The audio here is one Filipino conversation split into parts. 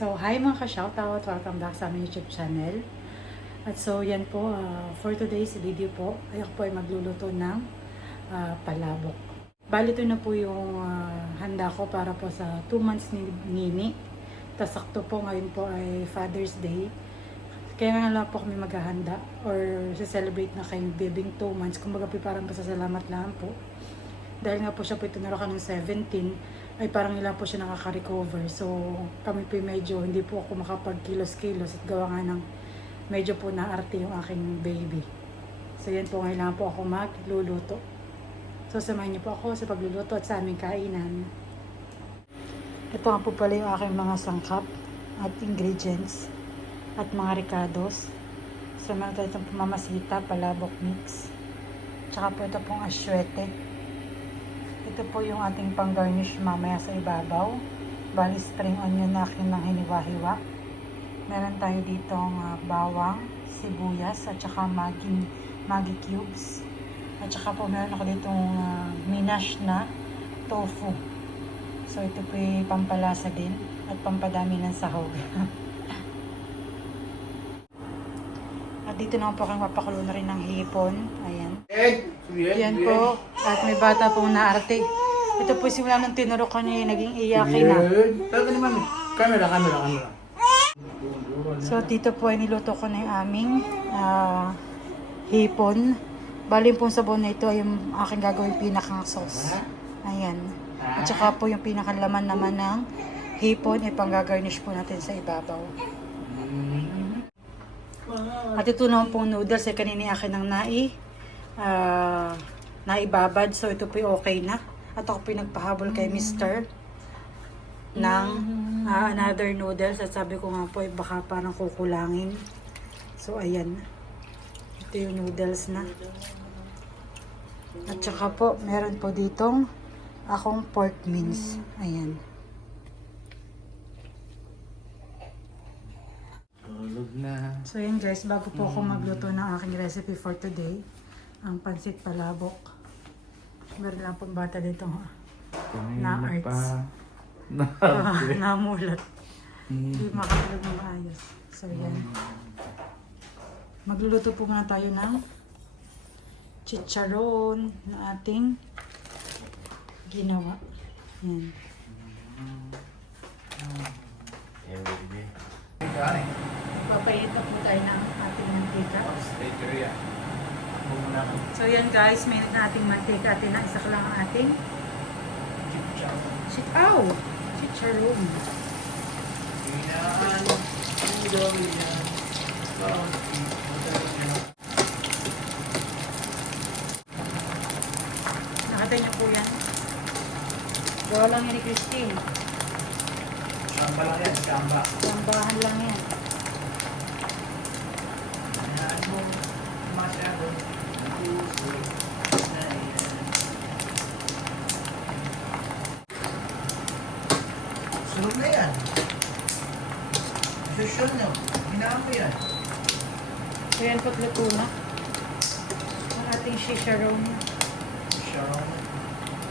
So, hi mga ka-shoutout! Welcome back sa aming YouTube channel. At so, yan po, for today's video po, ay ako po ay magluluto ng palabok. Bali, ito na po yung handa ko para po sa 2 months ni Nini. Tapos sakto po ngayon po ay Father's Day. Kaya nga lang po kami maghahanda or celebrate na kayong bibing 2 months. Kumbaga po parang pasasalamat lang po. Dahil nga po siya po itinarokan ng 17, ay parang ilang po siya nakaka-recover. So, kami po medyo hindi po ako makapag-kilos-kilos at gawa nga ng medyo po naarte yung aking baby. So, yan po, ngayon lang po ako magluluto. So, samahan niyo po ako sa pagluluto at sa aming kainan. Ito nga po pala yung aking mga sangkap at ingredients at mga ricados. So, meron tayo itong pamamasita, palabok mix. Tsaka po ito pong asyuete. Ito po yung ating pang-garnish mamaya sa ibabaw. Bali spring onion na akin ng hiniwa-hiwa. Meron tayo ditong bawang, sibuyas, at saka Maggi cubes. At saka po meron ako ditong minash na tofu. So ito po yung pampalasa din at pampadami ng sahog. At dito naman po kang mapakulo na rin ng hipon. Ayan. Yan po. At may bata pong naarte. Ito po simula ng tinurukan niya, naging iyakin na. Camera. So dito po ay niluto ko na yung aming hipon. Bali pong sabon na ito ay yung aking gagawin pinakang sauce. Ayan. At saka po yung pinakalaman naman ng hipon ay pang-garnish po natin sa ibabaw. At ito naman pong noodles ay kanina akin ng naibabad. So ito po okay na. At ako po nagpahabol kay Mr. ng another noodles. At sabi ko nga po ay baka parang kukulangin. So ayan. Ito yung noodles na. At saka po meron po ditong akong pork mince. Ayan. So yun guys, bago po ako magluto ng aking recipe for today, ang pansit palabok. Meron lang pong bata dito na arts. Namulat. Hindi makatulog na maayos. So yan. Magluluto po muna tayo ng chicharon na ating ginawa. Yan. Papainit po tayo ng ating mantika. So yan guys, may na ating mantika. Atin na isa lang ang ating chicharon. Nakatay niyo po yan. Gawa lang yan ni Christine. Samba lang yan, samba. Sambahan lang yan. Ayan mo, masyado. Sunog na yan. Susyol nyo. Hinaan ko yan. So yan po't luto na. Ang ating chicharon.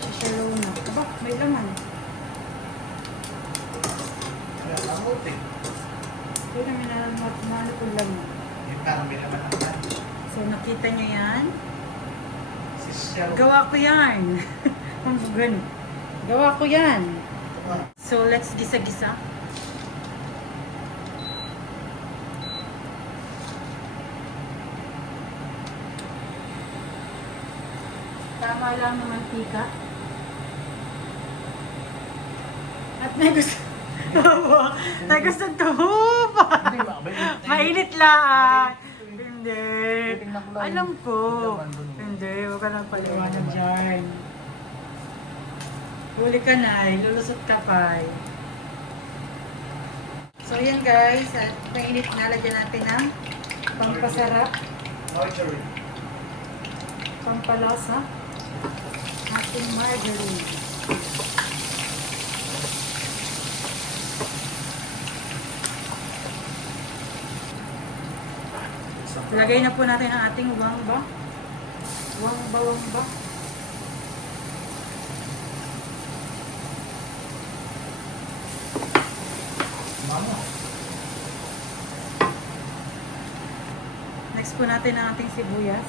Chicharon na. Aba, may laman. Wala lang uti. Ito namin na kung laman. Yung parang may laman ang yan. So nakita nyo yan? Sisyal. Gawa ko yan. Ang ganun. Gawa ko yan. So let's gisa-gisa. Tama lang ng mantika. At may gusto. May gusto tupa. Mainit lang. Hindi. Alam ko. Hindi. Huwag ka nang paliwanag dyan. Huli ka na eh. Lulusot ka pa eh. So yan guys. At mainit na. Lagyan natin ng pampasarap. Pampalasa. Ating margarine. Lagay na po natin ang ating wangba. Wangba. Mamo. Next po natin ang ating sibuyas.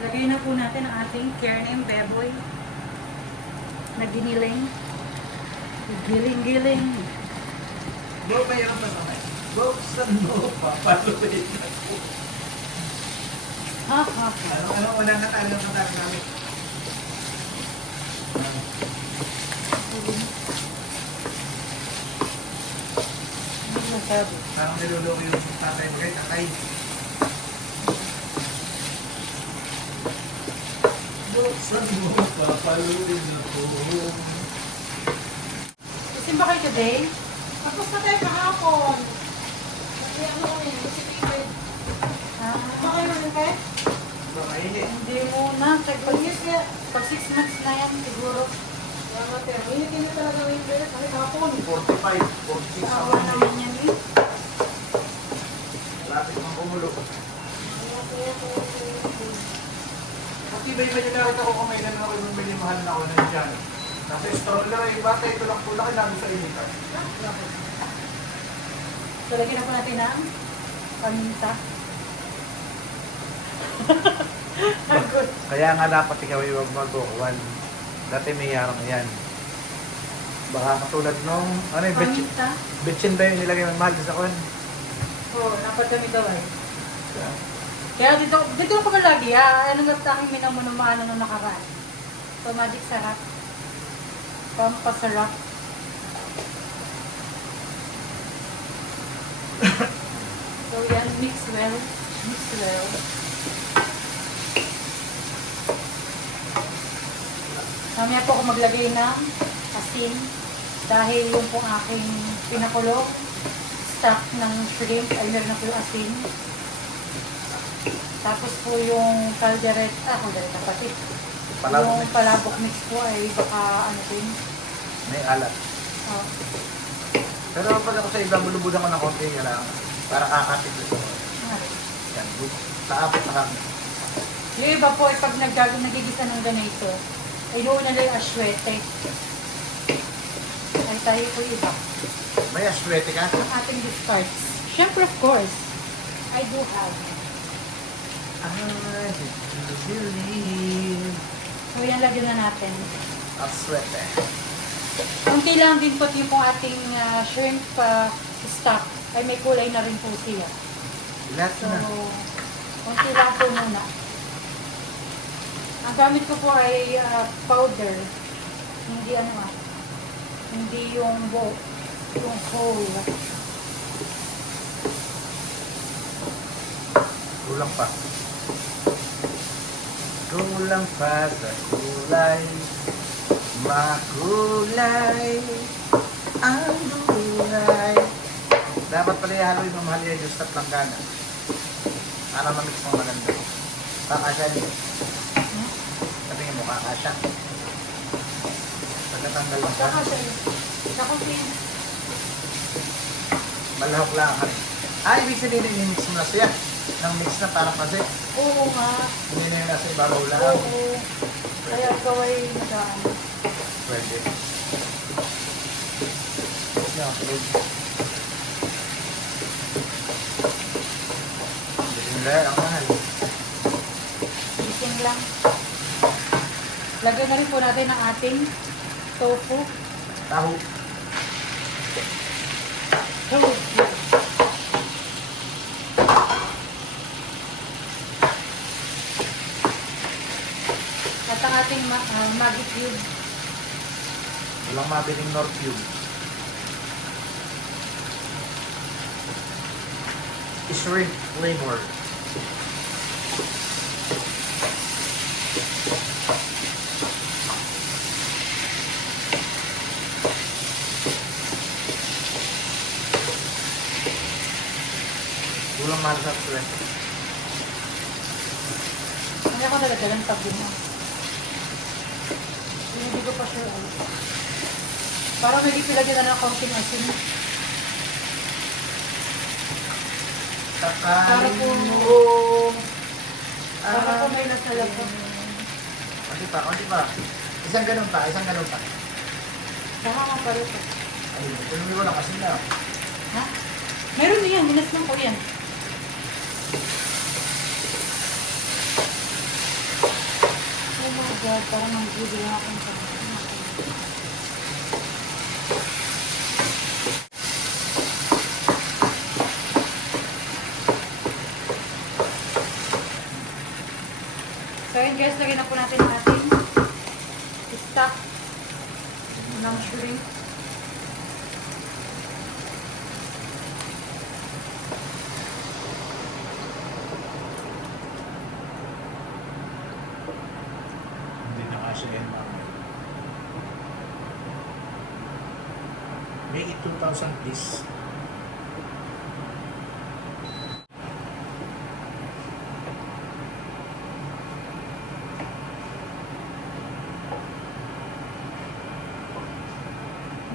Lagay na po natin ang ating Kernel Beboy na giniling. Giling-giling. Go, mayroon pa naman. Buksan mo, papaluin ako. Ha, ha, ha. Anong unang natalo namin? Ano masabi? Parang niluloko yung tatay mo kay tatay. Buksan mo, papaluin ako. Isin ba kayo today? Tapos na tayo kahapon. Kasi ano eh, kasi pipid. Ah, Bakit mo rin kayo? Baka hindi. hindi muna. Pag 6 months na yan siguro. Salamat eh. Hindi na talaga yung pipid. Kasi kahapon. 45, 46 Awa naman yan eh. Lapit ng kumulo. At iba yung nakita ko kumailan ako yung bili mahal na ako ng dyan. Nasa stroller ay bata, ito lang po laki namin sa initan. So, lagyan na po natin ng paminta. Good. Kaya nga dapat ikaw yung mag-1. Dati may yarang yan. Baka katulad nung, ano yung Paminta? bitchin ba yung nilagay ng mahal sa kwan? Oo, dapat kami daw eh. Kaya dito ako ba lagi ano nga aking minamunumaan nung nakaraan. So, magic sarap. Pampasarap. So, yan, mix well. Mix well. Mamaya po ako maglagay ng asin dahil yung pong aking pinakulong stock ng shrimp ay meron na po yung asin. Tapos po yung caldereta pati. Palabok Yung mix. palabok mix po ay baka ano din. May alat. Oh. Pero pag ako sa iba, bulubudan ko ng konti nga lang. Para kakapit ito. Ano? Yan, sa apat na kami. Yung iba po ay pag nagigisa ng ganito, ay doon na lang yung aswete. Ay tayo po iba. May aswete ka? Ang ating discards. Siyempre of course, I do have. I do believe. So yan lagyan na natin. Aswete. Kunti lang din po yung pong ating shrimp stock ay may kulay na rin po siya. Lahat So, na. kunti lang po muna. Ang gamit ko po ay powder. Hindi hindi yung buo. Yung whole. Kulang pa. Kulang pa sa kulay. Makulay ang gulay. Dapat pala ihaloy ng mahal yung juice at langgana. Para mamix mo maganda. Kakasya niyo. Sabi mo, kakasya. Pagkatanggal lang ka, Saka siya. Saka siya. malahok lang ka rin. Ibig sabihin i-mix mo na siya. Nang mix na parang kasi. Oo nga. Hindi na yung nasa ibabaw lang. Oo. Kaya ikaw ay nagaan. Pwede. Yan, pwede. Hindi, ang mahal. Gising lang. Lagyan na rin po natin ang ating tofu. Taho. Tofu. At ang ating Maggi cube. Walang mabiling North Cube. Shrimp flavor. Kulang mahal sa shrimp. Ang Hindi ako daladalan pag yun. Hindi ko pa sure. Parang may pilagyan na ng kaunting asin. Kakain po- mo. Para po may nasalap. Konti pa. Isang ganun pa. Saka nga pala ito. Ayun, tuloy ko lang kasi na. Ha? Meron din yan. Minasman ko yan. Oh my God. Parang nang-gulo na akong sa So yun guys, lagyan na po natin ang ating stock ng shrimp. Hindi na kasi yan, ma'am. Make it 2,000 please.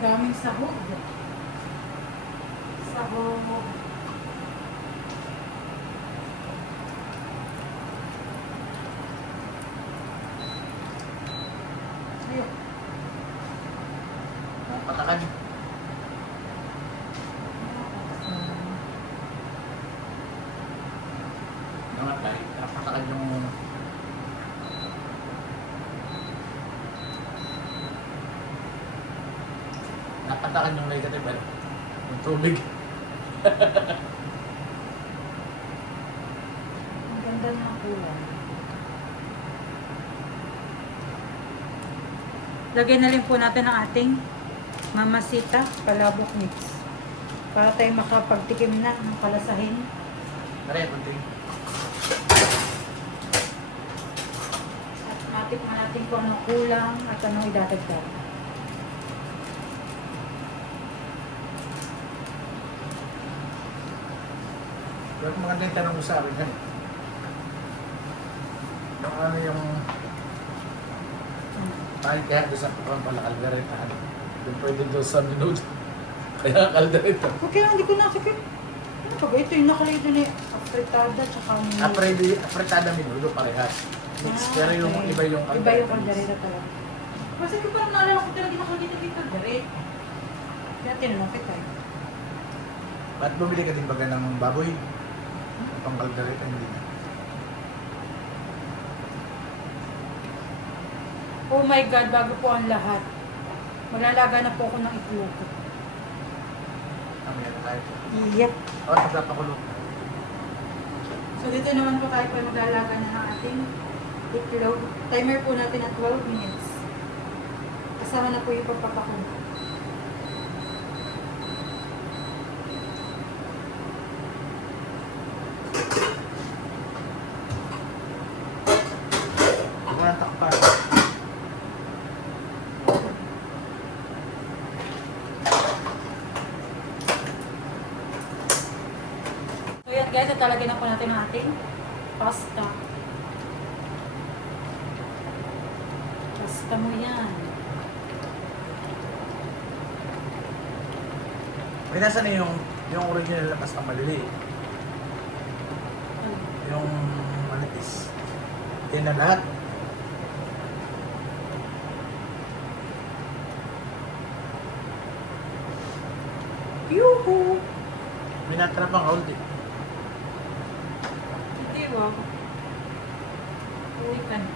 Daming sahog. Sahog. Ayun. Patakan. Namatay. Napatakan yung... Napatakan yung negative, ano? Yung tubig. Ang ganda ng kulay. Lagyan na rin po natin ang ating mamasita palabok mix. Para tayo makapagtikim na ng palasahin. Pare, kunting. At matikman natin kung ano kulang at ano idadagdag. Pero maganda yung tanong mo sa akin yan. Yung ano yung... Kahit kaya doon sa pala kaldereta. Doon pwede doon sa minod. Kaya kaldereta. Okay, hindi ko nasakit. Ano ba? Ito yung nakalito ni apretada tsaka Apretada minudo parehas. Mix. Pero yung okay. iba yung Iba yung kaldereta talaga. Kasi ko parang naalala ko talaga nakakita dito kaldereta. Kaya tinanong kita eh. Ba't bumili ka din baga ng baboy? Pang kaldereta, hindi na. Oh my God, bago po ang lahat. Maglalaga na po ako ng itlog. Mamaya na tayo. Yep. O, nagpapakulong. So dito naman po tayo po maglalaga na ng ating itlog. Timer po natin at 12 minutes. Kasama na po yung pagpapakulo. Walang takpan. So yan guys, at talagyan na po natin ang ating pasta. Pasta mo yan. May nasa na yung original na pastang malili. Yung manipis. Yan na lahat. Yuhu! May natrap ang hold eh. Hindi ba? Uwi ka na.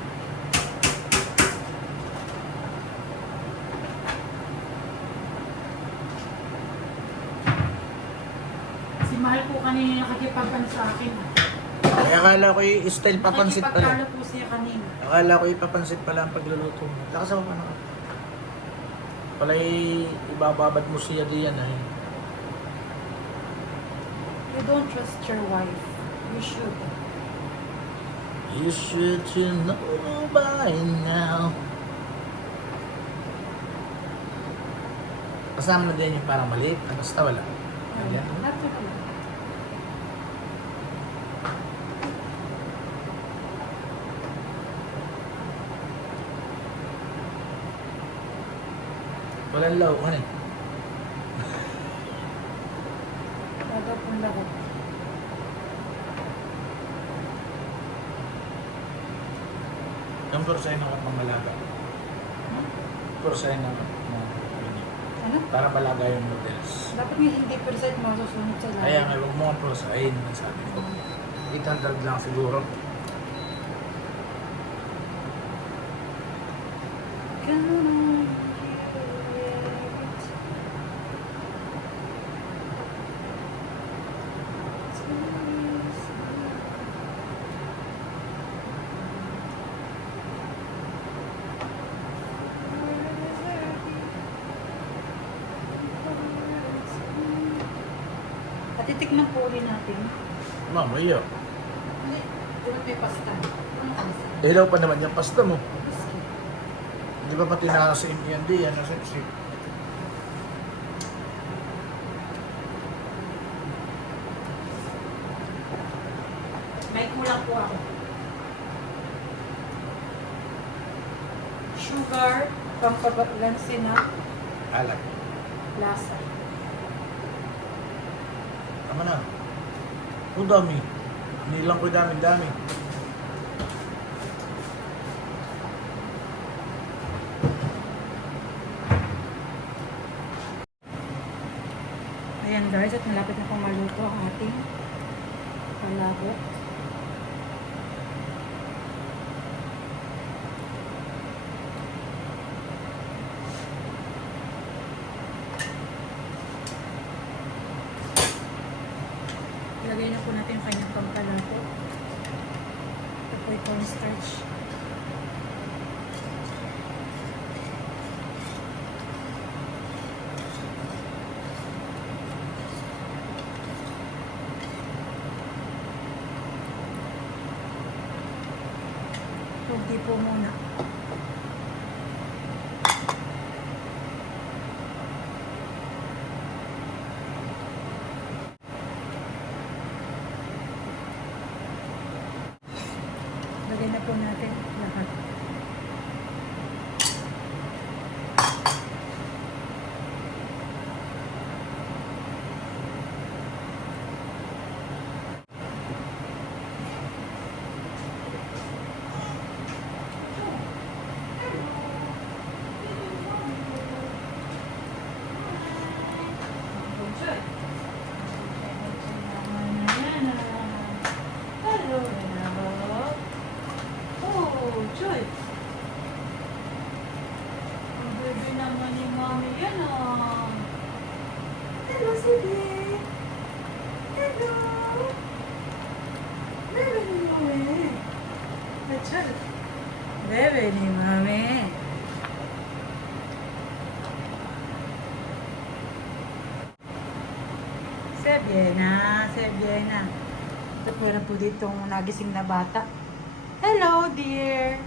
Si Mahal po kanina nakikipagpan sa akin. Ay, akala ko yung style papansit pala. Nakikipagkala po siya kanina. Akala ko ipapansit pala ang pagluluto mo. Lakas ako ano. Pala ibababad mo siya diyan eh. You don't trust your wife. You should. You should know by now. Kasama na din yung parang maliit. Basta wala. Ayan. Laptop ko. Walang law. Ano yun? Baga pong lahok. Yung pursahin ng pamalaga. Pursahin ng Ano? para malaga yung noodles. Dapat nga hindi percent masusunod sa lahat. Kaya nga, huwag mo ang pursahin, ang sabi ko. 800 lang siguro. Come on, at titikman po rin natin. Mamaya. Hindi, tulad may pasta. Ano pasta? Ilaw pa naman yung pasta mo. Pasta. Di ba pati nasa Indian day, yan nasa sip. May kulang po ako. Sugar, pampabalansin na Alat. lasa. Tama na. Ang dami. Nilang ko dami-dami. Ayan guys, at malapit na pong maluto ang ating palabok. Ilagay na po natin yung kanyang pampalabok. Ito po yung cornstarch. Kunti po muna. Lagyan na po natin lahat. Hello, Renabo. Oh, Joy. Ang baby naman ni Mami yan ah. Hello, Sige. Hello. Bebe ni Mami. Joy. Bebe ni Mami. Sebiena, Sebiena. Ito meron po ditong nagising na bata. Hello, dear.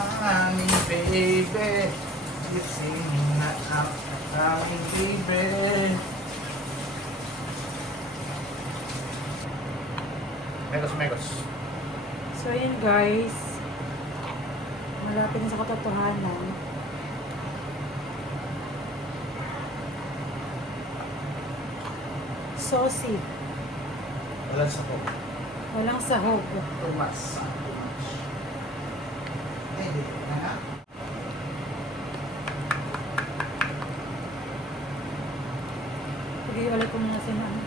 Ang aming baby. Gising na ang aming baby. Megos. So, yun guys. Malapit na sa katotohanan. Saucy. Walang sa ko. Walang sahog. Tumas. Hindi. Nga. Pag-iwalay ko muna si Mami.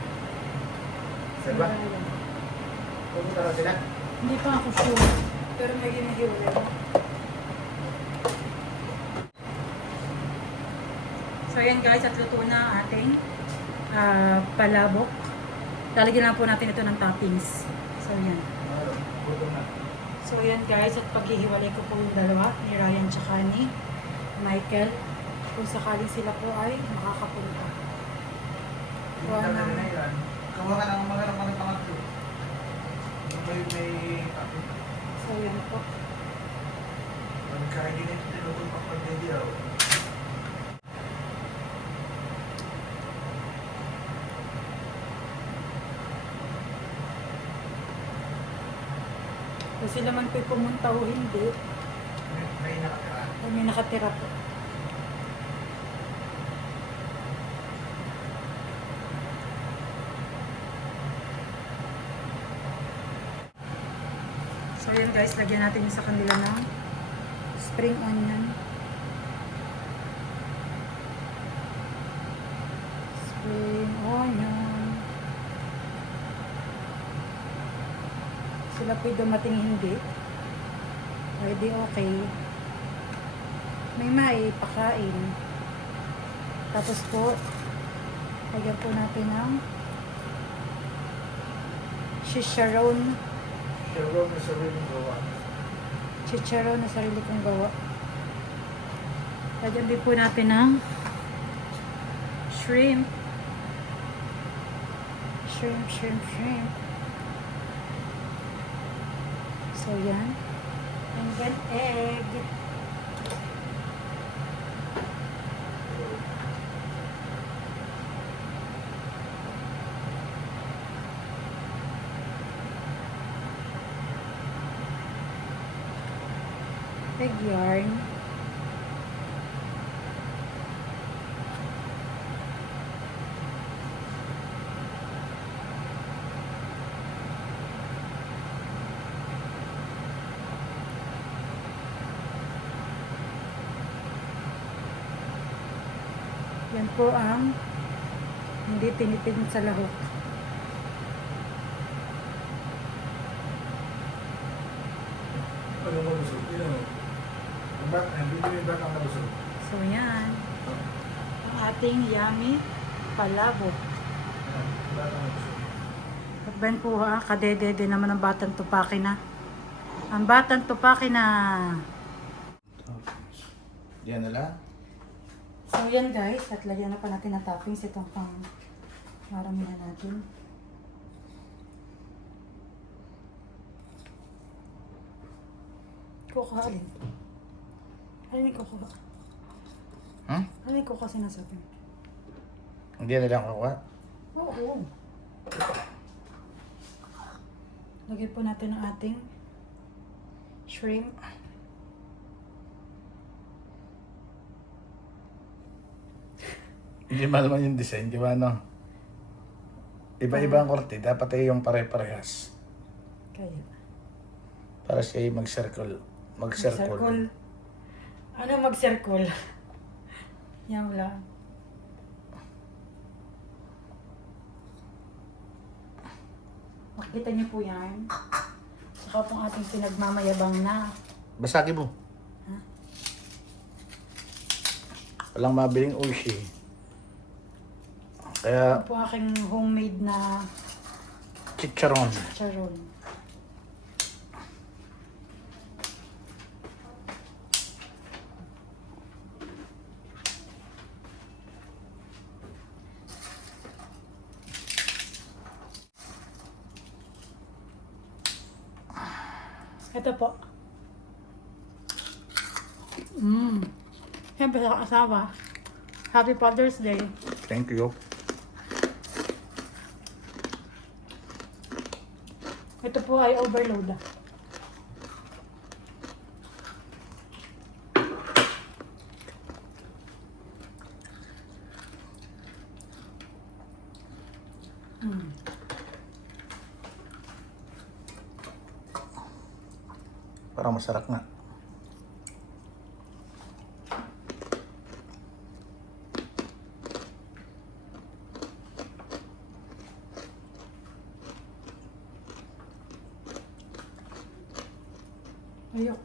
Diba? Pupunta na sila? Hindi pa ako sure. Pero may ginahiwalay na. So yan guys, at luto na ang ating palabok. Lalagyan lang po natin ito ng toppings. So yan. Gutom na. So yan guys, at paghihiwalay ko po yung dalawa, ni Ryan tsaka ni Michael. Kung sakaling sila po ay makakapunta. Kuha ng... Kawa ka ng mga ng pangatlo. May So yan po. pagkain din ito tinutong pang pagdediyaw. sila man po'y pumunta o hindi, May nakatira. may nakatira po. So yun guys, lagyan natin sa kanila ng spring onion. Spring onion. Sila po'y dumating hindi. Pwede okay. May maipakain. Tapos po, lagyan po natin ng chicharon. Sure, may sarili ng gawa. Chicharon na sarili kong gawa. Lagyan din po natin ng shrimp. Shrimp. So, yan. And then, egg. Egg yarn. Yan po ang hindi tinipid sa lahok. Ano mo gusto? Bibili ba ang gusto? So yan. Ang ating yummy palabok. Pagben po ha, kadedede naman ang batang tupaki na. Ang batang tupaki na. Yan na lang. So yan guys, at lagyan na pa natin ng toppings itong pang marami na natin. Kukuha alin? Alin yung kukuha? Hmm? Alin yung kukuha sinasabi? Hindi na lang ako. Oo. Lagyan po natin ang ating shrimp. Hindi malaman yung design, di ba no? Iba-iba ang korte, dapat ay yung pare-parehas. Kaya. Para siya ay mag-circle. Mag-circle. Ano mag-circle? Yan lang. Makita niyo po yan. Saka pong ating pinagmamayabang na. Basagi mo. Ha? Walang mabiling ushi. Kaya, Ito po aking homemade na chicharon. charon. Ito po. Siyempre sa asawa. Happy Father's Day. Thank you. Ito po ay overload. Parang masarap nga. Ayok.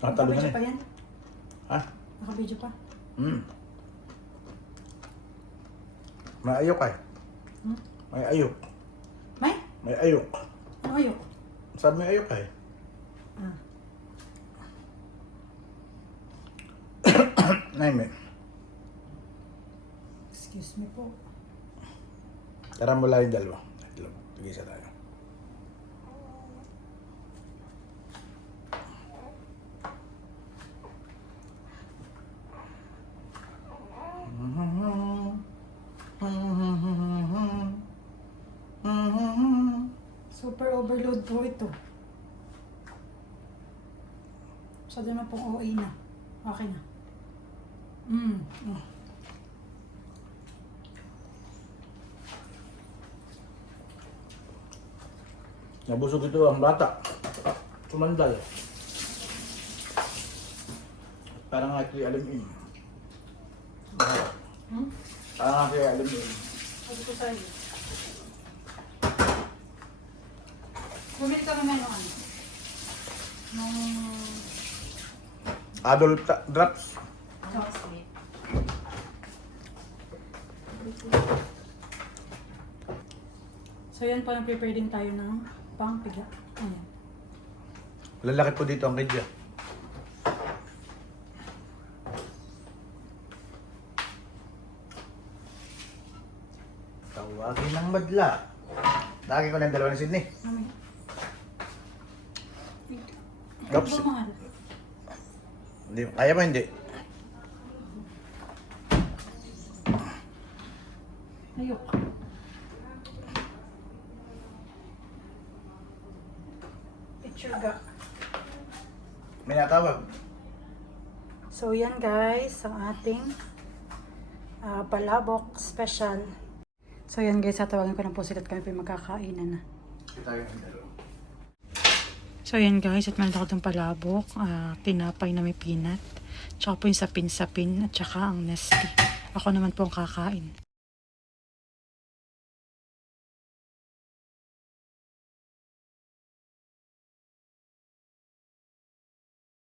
Nakatalo na Nakabidyo pa eh. yan? Ha? Nakabidyo pa? May ayok ay. Hmm? May ayok. May? May ayok. Ano ayok? Sabi may ayok ay. Ah. Naime. Excuse me po. Tara mo lang yung dalawa. Tigisa tayo. Super overload po ito. Masyado na pong OA na. Okay na. Oh. Nabusog ito ang bata. Sumandal. Parang nga kaya alam yun. Parang nga kaya alam yun. Sabi ko sa'yo. Bumili ka naman ng ano? Nung... Adult drops. Chocolate. So yan po, nag-prepare din tayo ng pangpiga. Ayan. Lalaki po dito ang kidya. Tawagin ng madla. Lagi ko na yung dalawa ni Sydney. Mamaya. Drops. Ano ba, mahal? Hindi, kaya mo hindi. Ayok. Picture ga. May natawag. So yan guys, ang ating palabok special. So yan guys, tatawagan ko na po sila at kami po yung magkakainan na. Kita yung dalawa. So yan guys, at meron ako itong palabok, tinapay na may peanut, tsaka po yung sapin-sapin, at tsaka ang nesty. Ako naman po ang kakain.